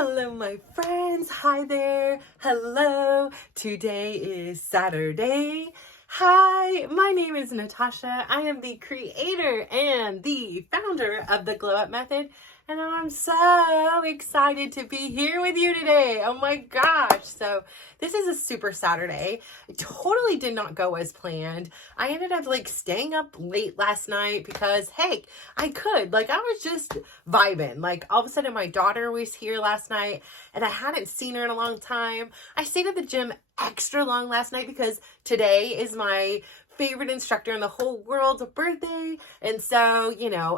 Hello, my friends. Hi there. Hello. Today is Saturday. Hi, my name is Natasha. I am the creator and the founder of the Glow Up Method, and I'm so excited to be here with you today. Oh my gosh. So this is a super Saturday. It totally did not go as planned. I ended up staying up late last night because, hey, I could. I was just vibing. All of a sudden my daughter was here last night and I hadn't seen her in a long time. I stayed at the gym extra long last night because today is my favorite instructor in the whole world's birthday. And so,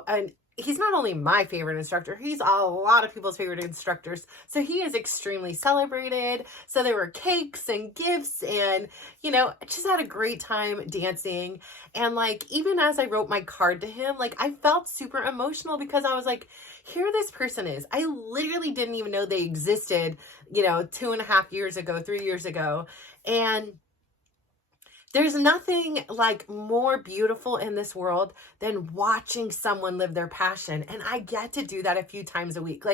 and he's not only my favorite instructor, he's a lot of people's favorite instructors. So he is extremely celebrated. So there were cakes and gifts and, I just had a great time dancing. And even as I wrote my card to him, I felt super emotional because I was like, here this person is. I literally didn't even know they existed, 2.5 years ago, 3 years ago. And there's nothing more beautiful in this world than watching someone live their passion. And I get to do that a few times a week.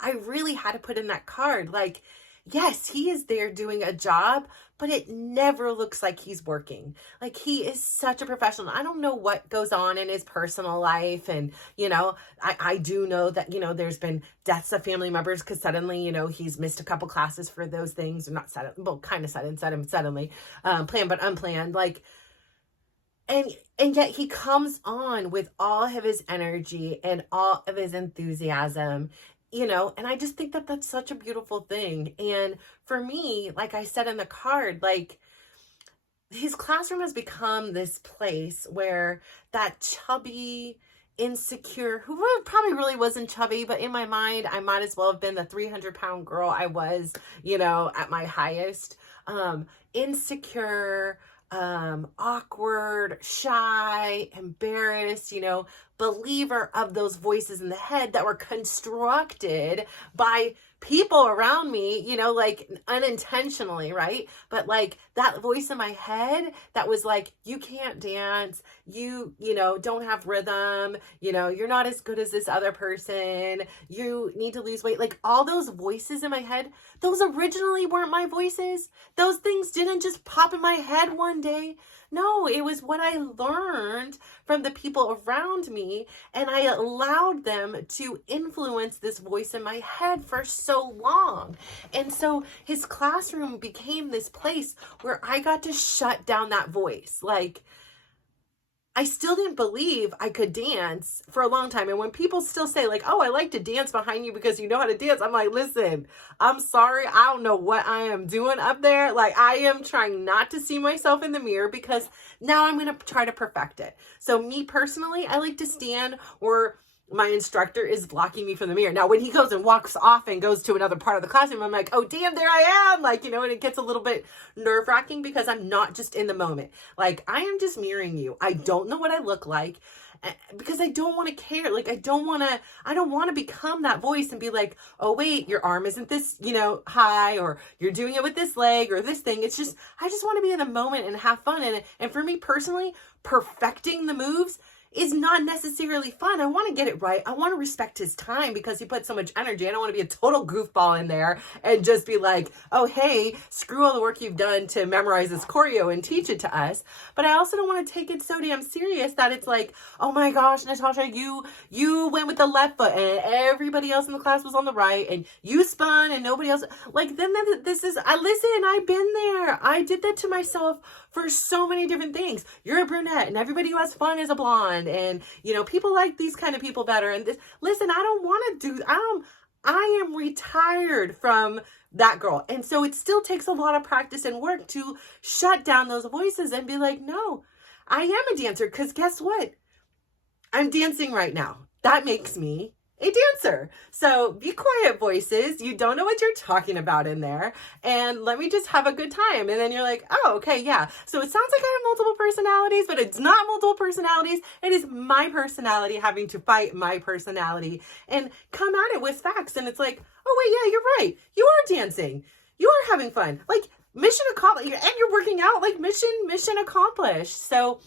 I really had to put in that card. Yes, he is there doing a job, but it never looks like he's working. He is such a professional. I don't know what goes on in his personal life. And, I do know that, there's been deaths of family members because suddenly, he's missed a couple classes for those things. Or not sudden, well, kind of suddenly, planned but unplanned. And yet he comes on with all of his energy and all of his enthusiasm, and I just think that that's such a beautiful thing. And for me, like I said in the card, his classroom has become this place where that chubby, insecure, who probably really wasn't chubby, but in my mind, I might as well have been the 300-pound girl I was, at my highest, insecure, awkward, shy, embarrassed, believer of those voices in the head that were constructed by people around me, unintentionally, right? But that voice in my head that was you can't dance, you don't have rhythm, you're not as good as this other person, you need to lose weight. All those voices in my head, those originally weren't my voices. Those things didn't just pop in my head one day. No, it was what I learned from the people around me, and I allowed them to influence this voice in my head for so long. And so his classroom became this place where I got to shut down that voice. I still didn't believe I could dance for a long time. And when people still say oh, I like to dance behind you because you know how to dance, I'm like, listen, I'm sorry. I don't know what I am doing up there. I am trying not to see myself in the mirror because now I'm going to try to perfect it. So me personally, I like to stand where my instructor is blocking me from the mirror. Now, when he goes and walks off and goes to another part of the classroom, I'm like, oh, damn, there I am. And it gets a little bit nerve-wracking because I'm not just in the moment. I am just mirroring you. I don't know what I look like because I don't want to care. I don't want to become that voice and be like, oh, wait, your arm isn't this, high, or you're doing it with this leg or this thing. It's just, I just want to be in the moment and have fun. And for me personally, perfecting the moves is not necessarily fun. I want to get it right. I want to respect his time because he put so much energy. I don't want to be a total goofball in there and just be like, oh, hey, screw all the work you've done to memorize this choreo and teach it to us. But I also don't want to take it so damn serious that it's oh my gosh, Natasha, you went with the left foot and everybody else in the class was on the right and you spun and nobody else. Then this is, I've been there. I did that to myself for so many different things. You're a brunette and everybody who has fun is a blonde. And, people like these kind of people better. And listen, I am retired from that girl. And so it still takes a lot of practice and work to shut down those voices and be like, no, I am a dancer. Because guess what? I'm dancing right now. That makes me a dancer. So be quiet, voices. You don't know what you're talking about in there. And let me just have a good time. And then you're like, oh, okay, yeah. So it sounds like I have multiple personalities, but it's not multiple personalities. It is my personality having to fight my personality and come at it with facts. And it's like, oh, wait, yeah, you're right. You are dancing. You are having fun. Mission accomplished. And you're working out. Mission accomplished. So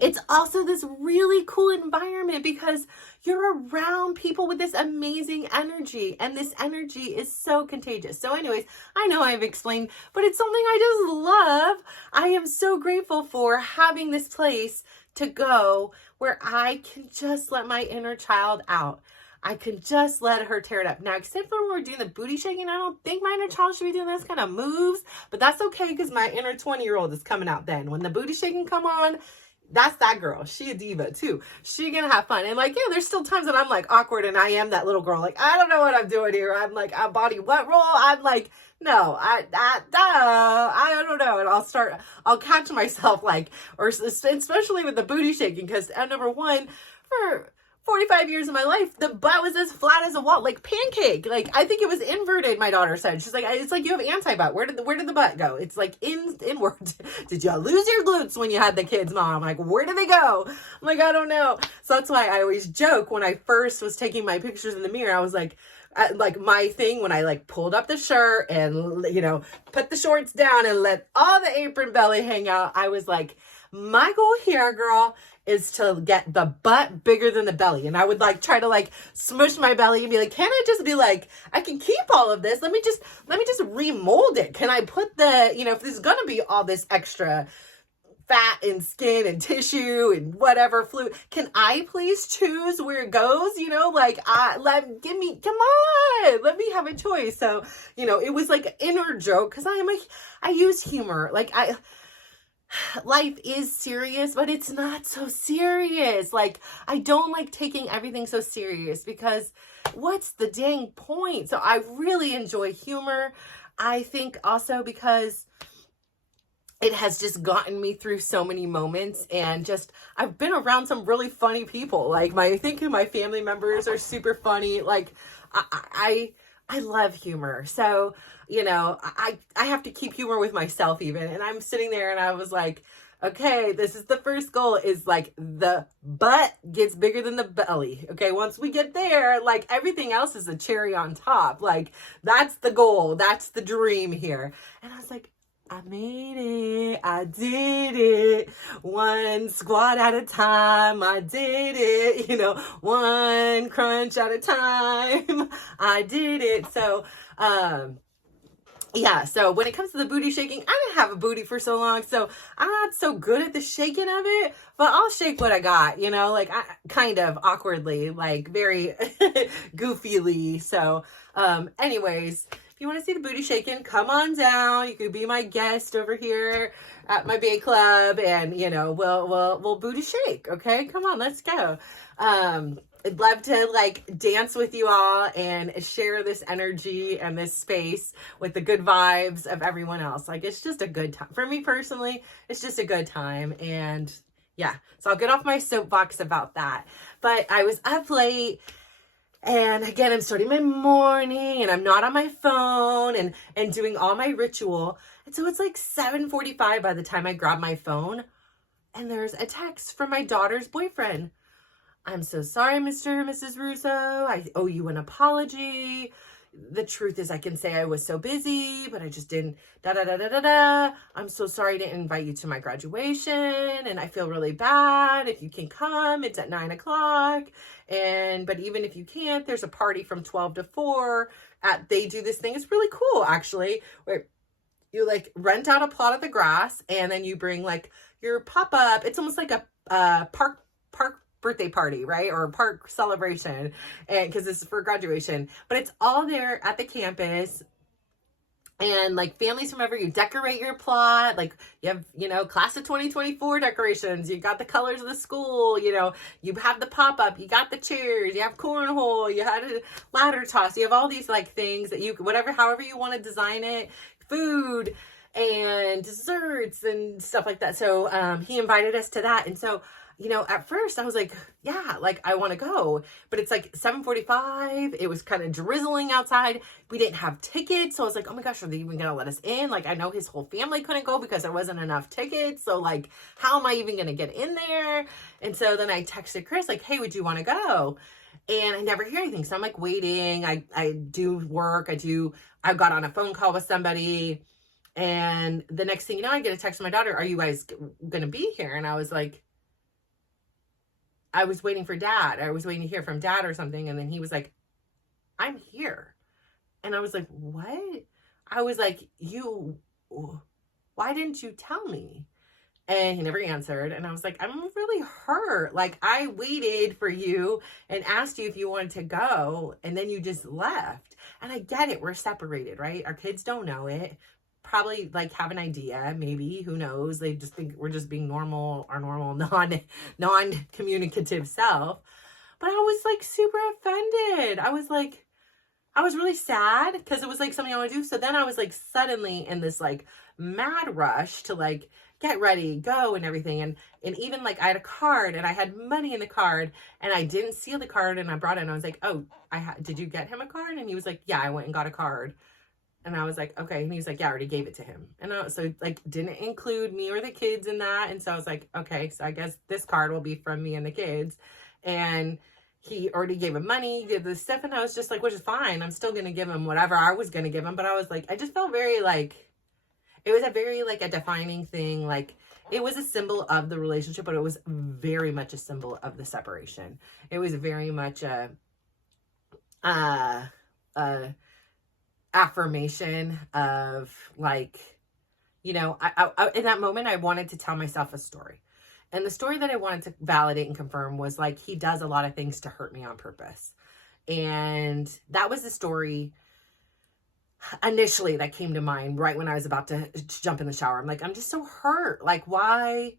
It's also this really cool environment because you're around people with this amazing energy, and this energy is so contagious. So anyways, I know I've explained, but it's something I just love. I am so grateful for having this place to go where I can just let my inner child out. I can just let her tear it up. Now, except for when we're doing the booty shaking, I don't think my inner child should be doing this kind of moves, but that's okay because my inner 20-year-old is coming out then. When the booty shaking come on, that's that girl. She a diva too. She gonna have fun. And like, yeah, there's still times that I'm like awkward and I am that little girl. Like, I don't know what I'm doing here. I'm like, I body what roll? I'm like, no, I don't know. And I'll catch myself like, or especially with the booty shaking, because number one, for 45 years of my life, the butt was as flat as a wall, like pancake. Like, I think it was inverted, my daughter said. She's like, it's like you have anti-butt. Where did the butt go? It's like inward. Did you lose your glutes when you had the kids, Mom? I'm like, where did they go? I'm like, I don't know. So that's why I always joke when I first was taking my pictures in the mirror, I was like my thing when I like pulled up the shirt and, you know, put the shorts down and let all the apron belly hang out. I was like, my goal here, girl, is to get the butt bigger than the belly. And I would like try to like smush my belly and be like, can I just be like, I can keep all of this. Let me just remold it. Can I put the, you know, if there's going to be all this extra fat and skin and tissue and whatever fluid, can I please choose where it goes? You know, like, come on, let me have a choice. So, you know, it was like an inner joke because I use humor. Like life is serious, but it's not so serious. Like, I don't like taking everything so serious because what's the dang point? So I really enjoy humor. I think also because it has just gotten me through so many moments, and just I've been around some really funny people. Like I think my family members are super funny. Like I love humor. So, you know, I have to keep humor with myself even. And I'm sitting there and I was like, okay, this is the first goal, is like the butt gets bigger than the belly. Okay, once we get there, like everything else is a cherry on top. Like that's the goal. That's the dream here. And I was like, I made it. I did it. One squat at a time. I did it. You know, one crunch at a time. I did it. So, yeah, so when it comes to the booty shaking, I didn't have a booty for so long, so I'm not so good at the shaking of it, but I'll shake what I got, you know, like I kind of awkwardly, like very goofily. So, anyways, if you want to see the booty shaking, come on down. You could be my guest over here at my Bay Club, and you know, we'll booty shake. Okay, come on, let's go. I'd love to like dance with you all and share this energy and this space with the good vibes of everyone else. Like, it's just a good time. For me personally, it's just a good time. And yeah, so I'll get off my soapbox about that. But I was up late, and again, I'm starting my morning and I'm not on my phone and doing all my ritual. And so it's like 7:45 by the time I grab my phone, and there's a text from my daughter's boyfriend. I'm so sorry, Mr. and Mrs. Russo. I owe you an apology. The truth is, I can say I was so busy, but I just didn't, I'm so sorry to invite you to my graduation, and I feel really bad. If you can come, it's at 9:00. But even if you can't, there's a party from 12 to 4. They do this thing. It's really cool, actually, where you like rent out a plot of the grass, and then you bring like your pop-up. It's almost like a park birthday party, right? Or a park celebration, and because this is for graduation, but it's all there at the campus. And like families from everywhere, you decorate your plot. Like you have, you know, class of 2024 decorations. You got the colors of the school, you know, you have the pop-up, you got the chairs, you have cornhole, you had a ladder toss. You have all these like things that you, however you want to design it, food and desserts and stuff like that. So he invited us to that. And so, you know, at first I was like, yeah, like I want to go, but it's like 7:45. It was kind of drizzling outside. We didn't have tickets. So I was like, oh my gosh, are they even going to let us in? Like, I know his whole family couldn't go because there wasn't enough tickets. So like, how am I even going to get in there? And so then I texted Chris like, hey, would you want to go? And I never hear anything. So I'm like waiting. I do work. I got on a phone call with somebody. And the next thing you know, I get a text from my daughter, are you guys going to be here? And I was like, I was waiting for dad. I was waiting to hear from dad or something. And then he was like, I'm here. And I was like, what? I was like, why didn't you tell me? And he never answered. And I was like, I'm really hurt. Like, I waited for you and asked you if you wanted to go, and then you just left. And I get it. We're separated, right? Our kids don't know it. Probably like have an idea, maybe, who knows? They just think we're just being normal, our normal non-communicative self. But I was like super offended. I was really sad because it was like something I want to do. So then I was like suddenly in this like mad rush to like get ready, go and everything. And even like I had a card and I had money in the card and I didn't seal the card and I brought it and I was like, oh, did you get him a card? And he was like, yeah, I went and got a card. And I was like, okay. And he was like, yeah, I already gave it to him. And so like didn't include me or the kids in that. And so I was like, okay, so I guess this card will be from me and the kids. And he already gave him money, gave this stuff. And I was just like, which is fine. I'm still going to give him whatever I was going to give him. But I was like, I just felt very like, it was a very like a defining thing. Like it was a symbol of the relationship, but it was very much a symbol of the separation. It was very much a affirmation of like, you know, I in that moment, I wanted to tell myself a story. And the story that I wanted to validate and confirm was like, he does a lot of things to hurt me on purpose. And that was the story initially that came to mind right when I was about to jump in the shower. I'm like, I'm just so hurt. Like, why?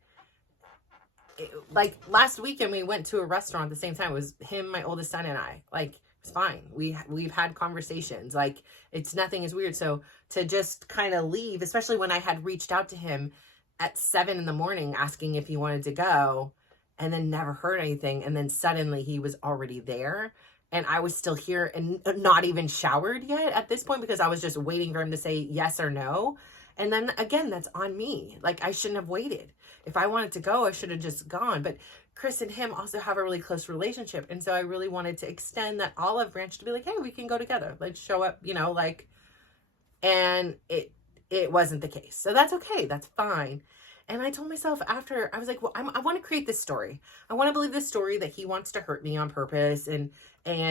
Like last weekend, we went to a restaurant at the same time. It was him, my oldest son, and I. Like, it's fine. We've had conversations. Like, it's nothing is weird. So to just kind of leave, especially when I had reached out to him at 7 a.m. asking if he wanted to go and then never heard anything. And then suddenly he was already there and I was still here and not even showered yet at this point because I was just waiting for him to say yes or no. And then again, that's on me. Like I shouldn't have waited. If I wanted to go, I should have just gone. But Chris and him also have a really close relationship. And so I really wanted to extend that olive branch to be like, hey, we can go together. Let's show up, you know, like, and it wasn't the case. So that's okay. That's fine. And I told myself after, I was like, well, I want to create this story. I want to believe this story that he wants to hurt me on purpose. And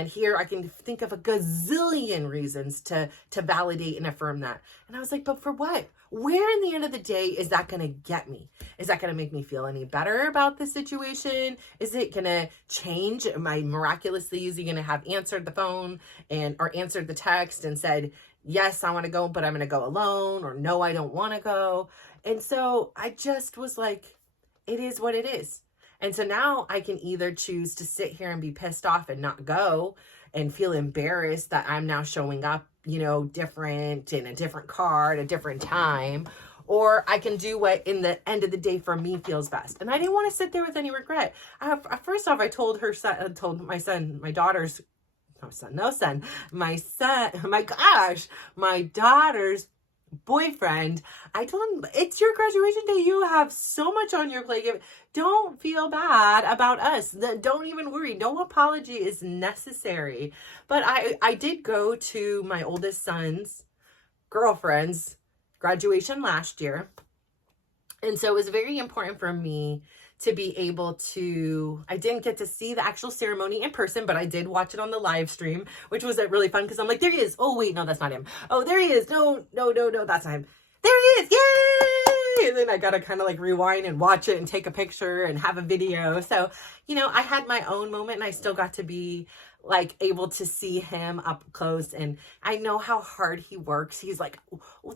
here I can think of a gazillion reasons to validate and affirm that. And I was like, but for what? Where in the end of the day is that going to get me? Is that going to make me feel any better about the situation? Is it going to change? Am I miraculously going to have answered the phone or answered the text and said, yes, I want to go, but I'm going to go alone, or no, I don't want to go. And so I just was like, it is what it is. And so now I can either choose to sit here and be pissed off and not go and feel embarrassed that I'm now showing up, you know, different in a different car at a different time, or I can do what in the end of the day for me feels best. And I didn't want to sit there with any regret. First off, I told my daughter's boyfriend, I told him, it's your graduation day. You have so much on your plate. Don't feel bad about us. Don't even worry. No apology is necessary. But I did go to my oldest son's girlfriend's graduation last year. And so it was very important for me to be able to, I didn't get to see the actual ceremony in person, but I did watch it on the live stream, which was really fun because I'm like, there he is. Oh, wait, no, that's not him. Oh, there he is. No, that's not him. There he is. Yay! And then I got to kind of like rewind and watch it and take a picture and have a video. So, you know, I had my own moment and I still got to be like able to see him up close. And I know how hard he works. He's like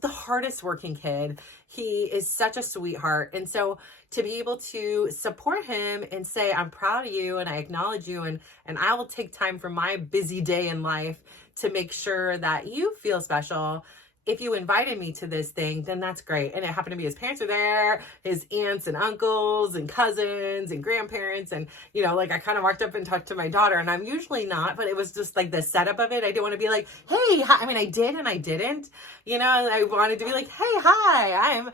the hardest working kid. He is such a sweetheart. And so to be able to support him and say, I'm proud of you and I acknowledge you and I will take time from my busy day in life to make sure that you feel special. If you invited me to this thing, then that's great. And it happened to be his parents were there, his aunts and uncles and cousins and grandparents. And, you know, like I kind of walked up and talked to my daughter, and I'm usually not, but it was just like the setup of it. I didn't want to be like, hey, hi. I mean, I did and I didn't, you know, I wanted to be like, hey, hi, I'm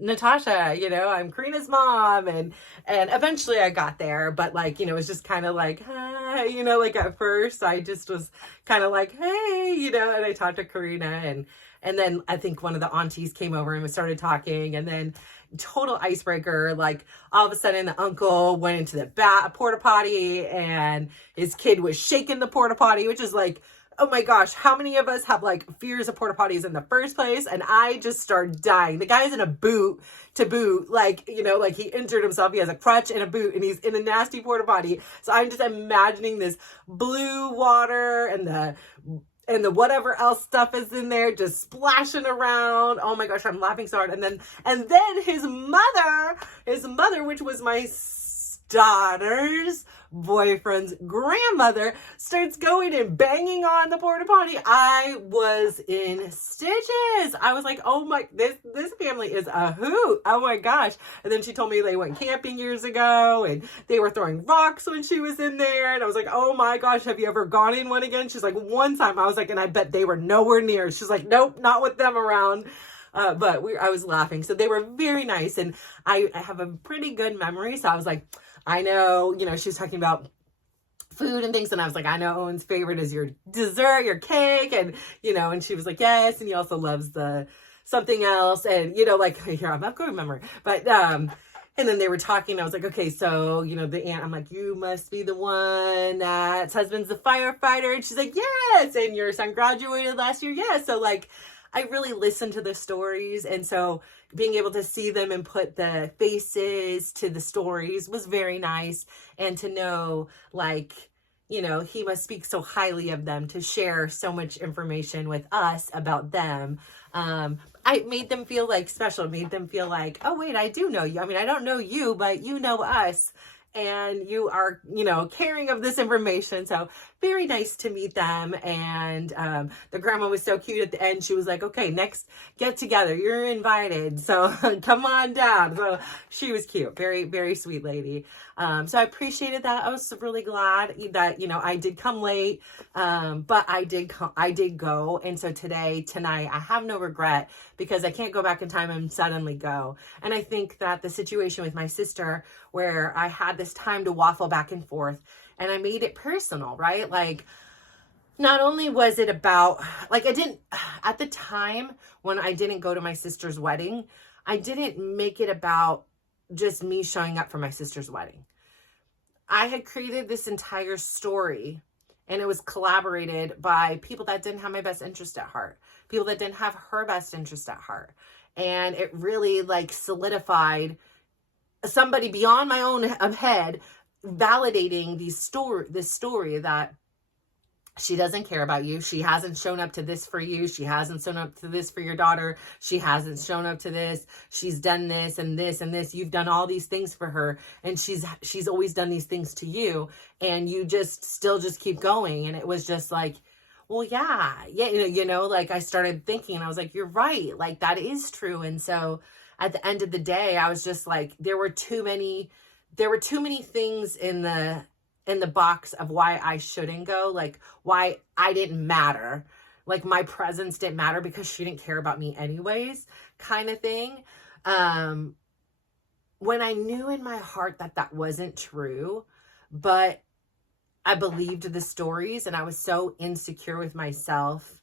Natasha, you know, I'm Karina's mom. And eventually I got there, but like, you know, it was just kind of like, hi, you know, like at first I just was kind of like, hey, you know, and I talked to Karina And then I think one of the aunties came over and we started talking, and then total icebreaker. Like all of a sudden the uncle went into the porta potty and his kid was shaking the porta potty, which is like, oh my gosh, how many of us have like fears of porta potties in the first place? And I just started dying. The guy's in a boot to boot, like, you know, like he injured himself. He has a crutch and a boot and he's in a nasty porta potty. So I'm just imagining this blue water and the whatever else stuff is in there just splashing around. Oh my gosh, I'm laughing so hard. And then his mother, which was my daughter's boyfriend's grandmother, starts going and banging on the porta potty. I was in stitches. I was like, oh my, this family is a hoot. Oh my gosh. And then she told me they went camping years ago and they were throwing rocks when she was in there. And I was like, oh my gosh, have you ever gone in one again? She's like, one time. I was like, and I bet they were nowhere near. She's like, nope, not with them around. But I was laughing. So they were very nice. And I have a pretty good memory. So I was like, I know, you know, she was talking about food and things. And I was like, I know Owen's favorite is your dessert, your cake. And, you know, and she was like, yes. And he also loves the something else. And, you know, like, here, I'm not going to remember. But, and then they were talking. I was like, okay, so, you know, the aunt, I'm like, you must be the one that's husband's the firefighter. And she's like, yes. And your son graduated last year. Yeah. So like, I really listened to the stories. And so being able to see them and put the faces to the stories was very nice. And to know, like, you know, he must speak so highly of them to share so much information with us about them. I made them feel like special, made them feel like, oh, wait, I do know you. I mean, I don't know you, but you know us. And you are, you know, caring of this information. So very nice to meet them. And the grandma was so cute at the end. She was like, okay, next get together. You're invited. So come on down. So she was cute. Very, very sweet lady. So I appreciated that. I was really glad that, you know, I did come late. But I did go. And so tonight, I have no regret because I can't go back in time and suddenly go. And I think that the situation with my sister where I had this time to waffle back and forth and I made it personal, right? Like, not only was it about, like, at the time when I didn't go to my sister's wedding, I didn't make it about just me showing up for my sister's wedding. I had created this entire story and it was collaborated by people that didn't have my best interest at heart, people that didn't have her best interest at heart. And it really like solidified somebody beyond my own head validating this story that she doesn't care about you. She hasn't shown up to this for you. She hasn't shown up to this for your daughter. She hasn't shown up to this. She's done this and this and this. You've done all these things for her. And she's always done these things to you. And you still keep going. And it was just like, well, yeah, you know, like I started thinking, I was like, you're right. Like that is true. And so at the end of the day, I was just like, there were too many things in the box of why I shouldn't go, like why I didn't matter, like my presence didn't matter because she didn't care about me anyways, kind of thing. When I knew in my heart that wasn't true, but I believed the stories and I was so insecure with myself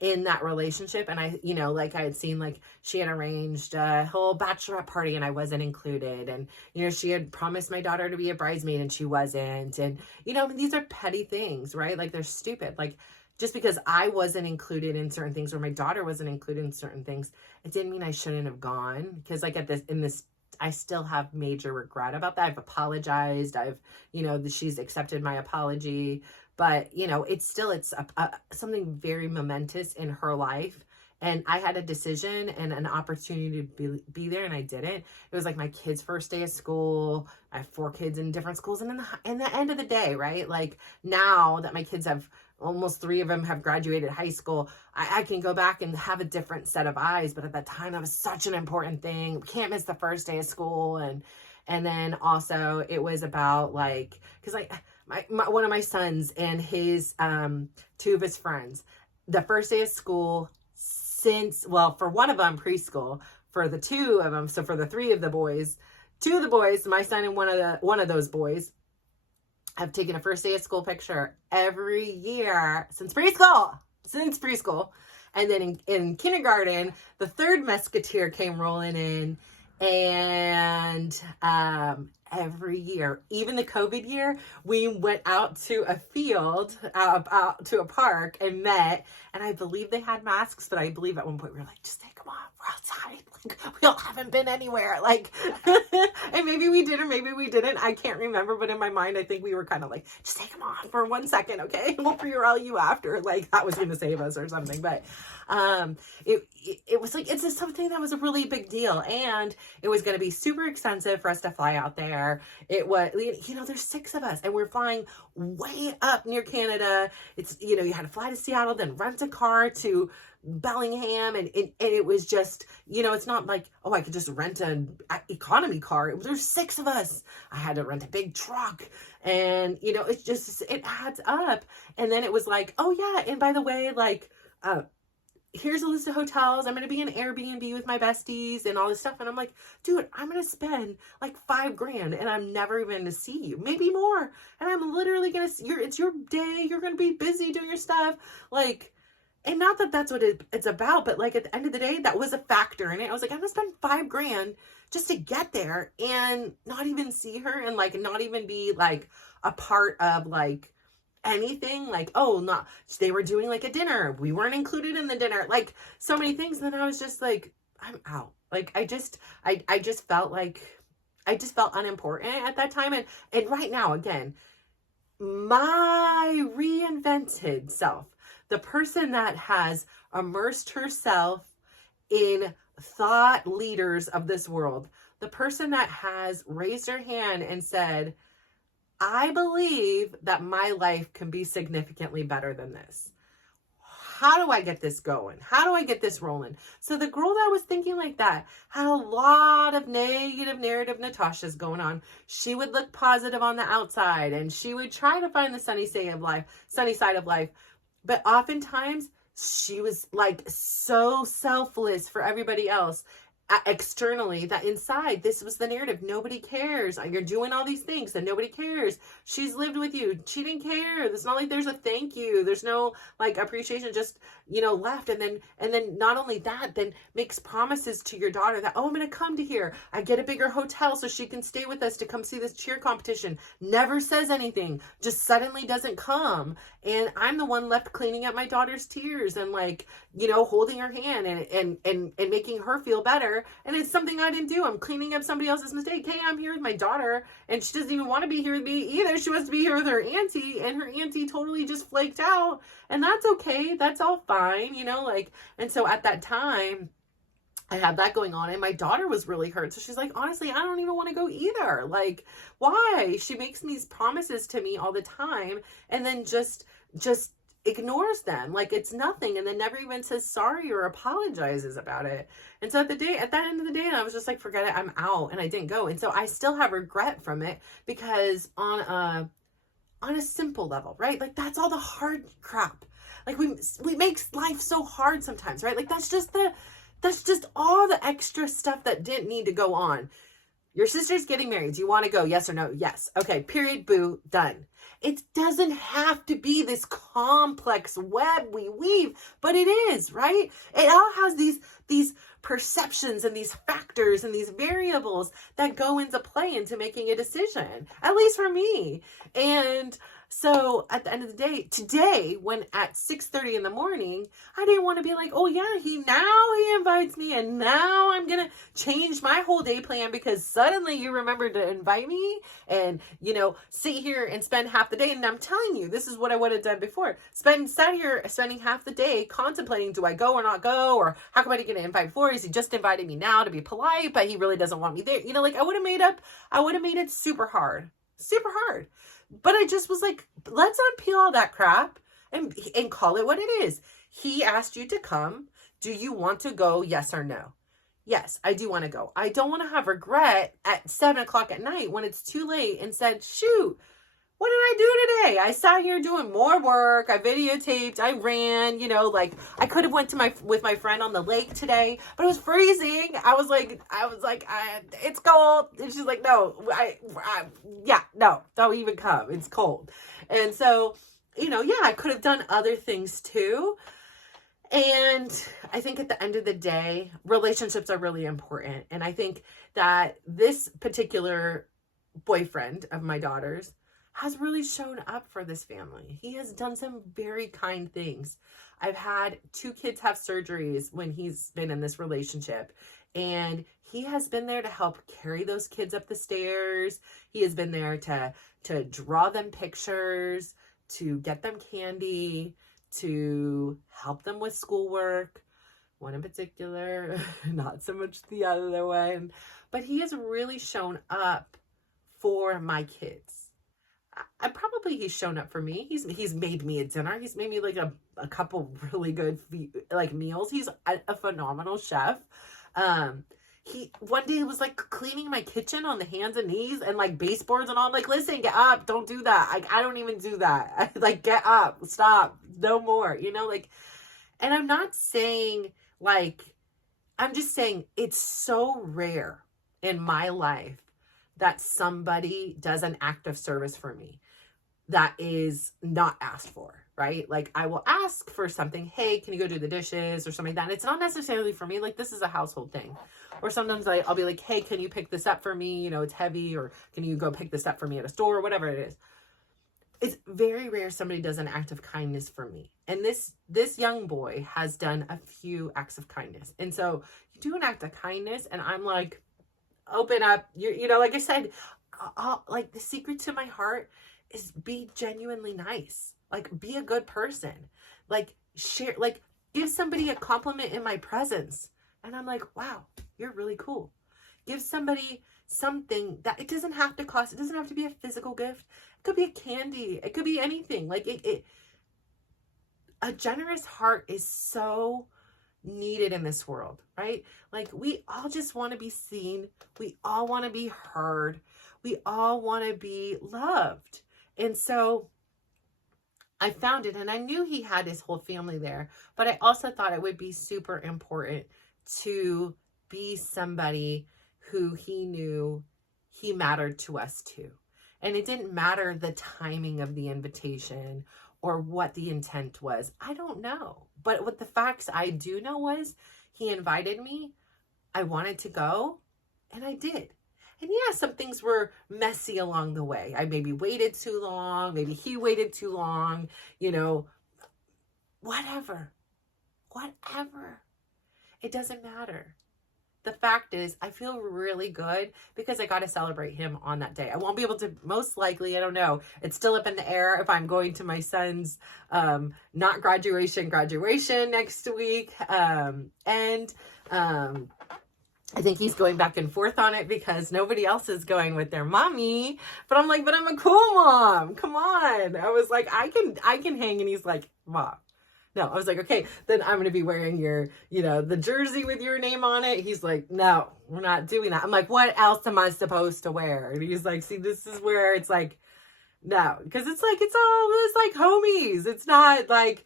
in that relationship. And I, you know, like I had seen, like she had arranged a whole bachelorette party and I wasn't included. And, you know, she had promised my daughter to be a bridesmaid and she wasn't. And, you know, these are petty things, right? Like they're stupid. Like just because I wasn't included in certain things or my daughter wasn't included in certain things, it didn't mean I shouldn't have gone. Because like I still have major regret about that. I've apologized. You know, she's accepted my apology. But, you know, it's something very momentous in her life. And I had a decision and an opportunity to be there, and I didn't. It was like my kid's first day of school. I have 4 kids in different schools. And in the end of the day, right? Like now that my kids have, almost 3 of them have graduated high school, I can go back and have a different set of eyes. But at that time, that was such an important thing. We can't miss the first day of school. And then also it was about like, because like, one of my sons and his 2 of his friends, the first day of school for one of them preschool, for the 2 of them, so for the 3 of the boys, 2 of the boys, my son and one of those boys have taken a first day of school picture every year since preschool. since preschool. And then in kindergarten, the third musketeer came rolling in. And every year, even the COVID year, we went out to a field, out to a park and met. And I believe they had masks, but I believe at one point we were like, just take them off. We're outside. Like, we all haven't been anywhere. Like, and maybe we did or maybe we didn't. I can't remember. But in my mind, I think we were kind of like, just take them off for 1 second, okay? We'll pre-roll you after. Like, that was going to save us or something. But it was like, it's just something that was a really big deal. And it was going to be super expensive for us to fly out there. It was, there's 6 of us and we're flying way up near Canada. It's, you had to fly to Seattle, then rent a car to Bellingham. And it was just, it's not like, oh, I could just rent an economy car. There's 6 of us. I had to rent a big truck and, it adds up. And then it was like, oh yeah. And by the way, like, here's a list of hotels. I'm going to be in Airbnb with my besties and all this stuff. And I'm like, dude, I'm going to spend like $5,000 and I'm never even going to see you, maybe more. And I'm literally going to, it's your day. You're going to be busy doing your stuff. Like, and not that that's what it's about, but like at the end of the day, that was a factor in it. I was like, I'm going to spend $5,000 just to get there and not even see her and like, not even be like a part of like, anything like, oh, not, they were doing like a dinner. We weren't included in the dinner, like so many things. And then I was just like, I'm out. Like, I just felt like, I just felt unimportant at that time. And right now, again, my reinvented self, the person that has immersed herself in thought leaders of this world, the person that has raised her hand and said, I believe that my life can be significantly better than this. How do I get this going? How do I get this rolling? So the girl that was thinking like that had a lot of negative narrative Natasha's going on. She would look positive on the outside and she would try to find the sunny side of life. But oftentimes she was like so selfless for everybody else. Externally, that inside, this was the narrative. Nobody cares. You're doing all these things and nobody cares. She's lived with you. She didn't care. It's not like there's a thank you. There's no like appreciation, just, left. And then not only that, then makes promises to your daughter that, oh, I'm going to come to here. I get a bigger hotel so she can stay with us to come see this cheer competition. Never says anything. Just suddenly doesn't come. And I'm the one left cleaning up my daughter's tears and like, holding her hand and making her feel better. And it's something I didn't do. I'm cleaning up somebody else's mistake. Hey, I'm here with my daughter and she doesn't even want to be here with me either. She wants to be here with her auntie and her auntie totally just flaked out. And that's okay. That's all fine, and so at that time, I had that going on and my daughter was really hurt. So she's like, honestly, I don't even want to go either. Like, why? She makes these promises to me all the time and then just ignores them like it's nothing and then never even says sorry or apologizes about it. And so at that end of the day, I was just like, forget it, I'm out, and I didn't go. And so I still have regret from it because on a simple level, right? Like that's all the hard crap. Like we make life so hard sometimes, right? Like that's just all the extra stuff that didn't need to go on. Your sister's getting married. Do you want to go? Yes or no? Yes. Okay. Period. Boo. Done. It doesn't have to be this complex web we weave, but it is, right? It all has these perceptions and these factors and these variables that go into play into making a decision, at least for me. And so at the end of the day, today, when at 6:30 in the morning, I didn't want to be like, oh yeah, he invites me and now I'm going to change my whole day plan because suddenly you remembered to invite me and, sit here and spend half the day. And I'm telling you, this is what I would have done before. Sat here spending half the day contemplating, do I go or not go? Or how come I didn't get an invite before? Is he just inviting me now to be polite, but he really doesn't want me there? I would have made it super hard. But I just was like, let's unpeel all that crap and call it what it is. He asked you to come. Do you want to go? Yes or no? Yes, I do want to go. I don't want to have regret at 7:00 at night when it's too late and said, shoot, what did I do today? I sat here doing more work. I videotaped. I ran, I could have went with my friend on the lake today, but it was freezing. I was like, it's cold. And she's like, no, no, don't even come. It's cold. And so yeah, I could have done other things too. And I think at the end of the day, relationships are really important. And I think that this particular boyfriend of my daughter's has really shown up for this family. He has done some very kind things. I've had 2 kids have surgeries when he's been in this relationship, and he has been there to help carry those kids up the stairs. He has been there to draw them pictures, to get them candy, to help them with schoolwork. One in particular, not so much the other one, but he has really shown up for my kids. He's shown up for me. He's made me a dinner. He's made me like a couple really good like meals. He's a phenomenal chef. He one day was like cleaning my kitchen on the hands and knees and like baseboards and all. I'm like, listen, get up, don't do that. I don't even do that. Like, get up, stop, no more. Like, and I'm not saying like, I'm just saying it's so rare in my life that somebody does an act of service for me that is not asked for, right? Like, I will ask for something, hey, can you go do the dishes or something like that? And it's not necessarily for me, like, this is a household thing. Or sometimes I'll be like, hey, can you pick this up for me? It's heavy, or can you go pick this up for me at a store, or whatever it is. It's very rare somebody does an act of kindness for me. And this young boy has done a few acts of kindness. And so you do an act of kindness and I'm like, open up, like I said, like the secret to my heart is be genuinely nice. Like, be a good person. Like, share, like, give somebody a compliment in my presence. And I'm like, wow, you're really cool. Give somebody something that it doesn't have to cost. It doesn't have to be a physical gift. It could be a candy. It could be anything. Like, a generous heart is so needed in this world, right? Like, we all just want to be seen. We all want to be heard. We all want to be loved. And so I found it, and I knew he had his whole family there, but I also thought it would be super important to be somebody who he knew he mattered to us too. And it didn't matter the timing of the invitation or what the intent was. I don't know. But what the facts I do know was he invited me. I wanted to go, and I did. And yeah, some things were messy along the way. I maybe waited too long. Maybe he waited too long. Whatever. It doesn't matter. The fact is, I feel really good because I got to celebrate him on that day. I won't be able to, most likely, I don't know. It's still up in the air if I'm going to my son's not graduation next week. I think he's going back and forth on it because nobody else is going with their mommy. But I'm like, but I'm a cool mom. Come on. I was like, I can hang. And he's like, Mom. No, I was like, okay, then I'm going to be wearing your, the jersey with your name on it. He's like, no, we're not doing that. I'm like, what else am I supposed to wear? And he's like, see, this is where it's like, no, because it's like homies. It's not like,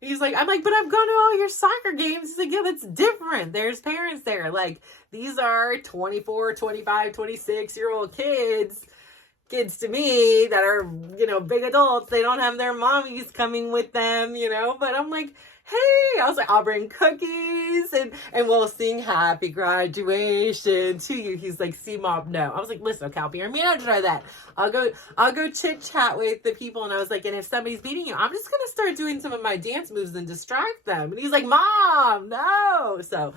he's like, I'm like, but I'm going to all your soccer games. He's like, yeah, that's different. There's parents there. Like, these are 24, 25, 26-year-old kids to me that are, big adults. They don't have their mommies coming with them, but I'm like, hey, I was like, I'll bring cookies and we'll sing happy graduation to you. He's like, see, Mom, no. I was like, listen, Calpy, I'm going to try that. I'll go chit chat with the people. And I was like, and if somebody's beating you, I'm just going to start doing some of my dance moves and distract them. And he's like, Mom, no. So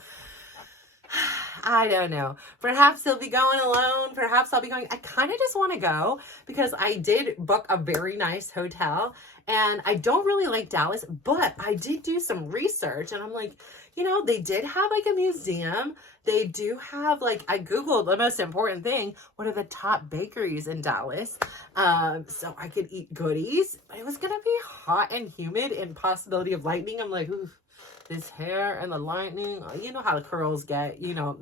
I don't know. Perhaps he'll be going alone. Perhaps I'll be going. I kind of just want to go because I did book a very nice hotel and I don't really like Dallas, but I did do some research and I'm like, they did have like a museum. They do have I Googled the most important thing. What are the top bakeries in Dallas? So I could eat goodies, but it was going to be hot and humid and possibility of lightning. I'm like, ooh. This hair and the lightning, you know how the curls get, so,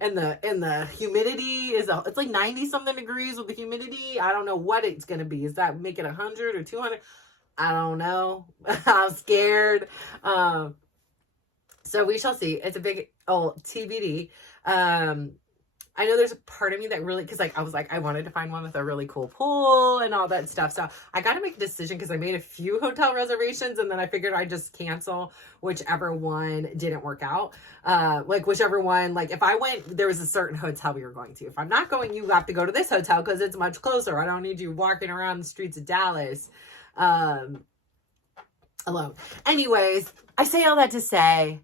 and the humidity it's like 90 something degrees with the humidity. I don't know what it's going to be. Is that make it 100 or 200? I don't know. I'm scared. So we shall see. It's a big old TBD. I know there's a part of me that really, because like I was like, I wanted to find one with a really cool pool and all that stuff. So I got to make a decision because I made a few hotel reservations and then I figured I'd just cancel whichever one didn't work out. Like whichever one, like if I went, there was a certain hotel we were going to. If I'm not going, you have to go to this hotel because it's much closer. I don't need you walking around the streets of Dallas alone. Anyways, I say all that to say,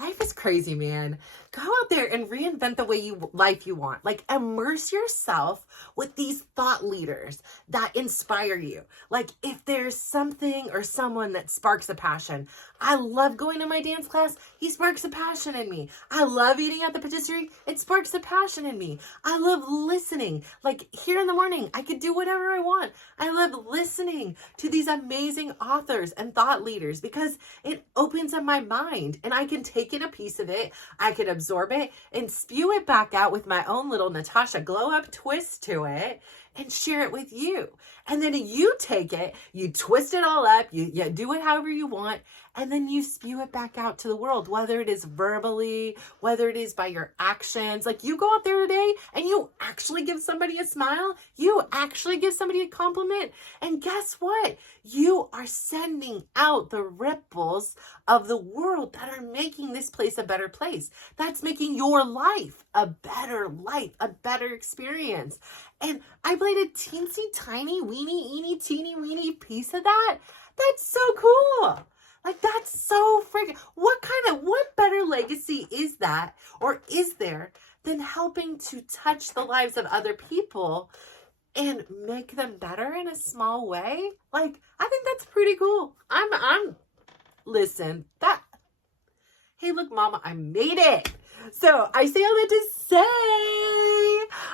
life is crazy, man. Go out there and reinvent the way life you want. Like immerse yourself with these thought leaders that inspire you. Like if there's something or someone that sparks a passion. I love going to my dance class. He sparks a passion in me. I love eating at the patisserie. It sparks a passion in me. I love listening. Like here in the morning, I could do whatever I want. I love listening to these amazing authors and thought leaders because it opens up my mind and I can take in a piece of it. I can absorb it and spew it back out with my own little Natasha glow up twist to it and share it with you. And then you take it, you twist it all up, you do it however you want, and then you spew it back out to the world, whether it is verbally, whether it is by your actions. Like you go out there today and you actually give somebody a smile, you actually give somebody a compliment, and guess what? You are sending out the ripples of the world that are making this place a better place. That's making your life, a better experience. And I played a teensy tiny weeny teeny weeny piece of that. That's so cool. Like that's so freaking, what better legacy is that or is there than helping to touch the lives of other people and make them better in a small way? Like I think that's pretty cool. Listen, hey look mama, I made it. So I say all that to say,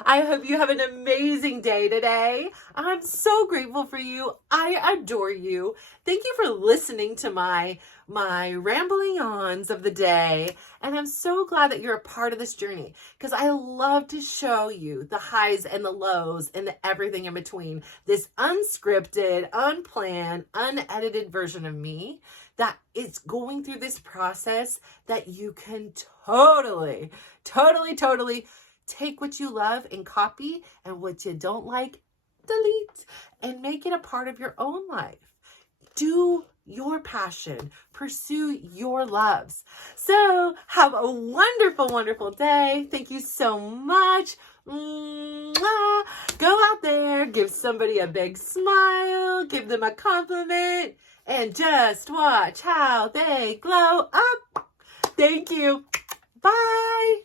I hope you have an amazing day today. I'm so grateful for you. I adore you. Thank you for listening to my rambling ons of the day. And I'm so glad that you're a part of this journey because I love to show you the highs and the lows and the everything in between. This unscripted, unplanned, unedited version of me that is going through this process that you can totally take what you love and copy and what you don't like, delete and make it a part of your own life. Do your passion, pursue your loves. So have a wonderful, wonderful day. Thank you so much. Mwah. Go out there, give somebody a big smile, give them a compliment, and just watch how they glow up. Thank you. Bye.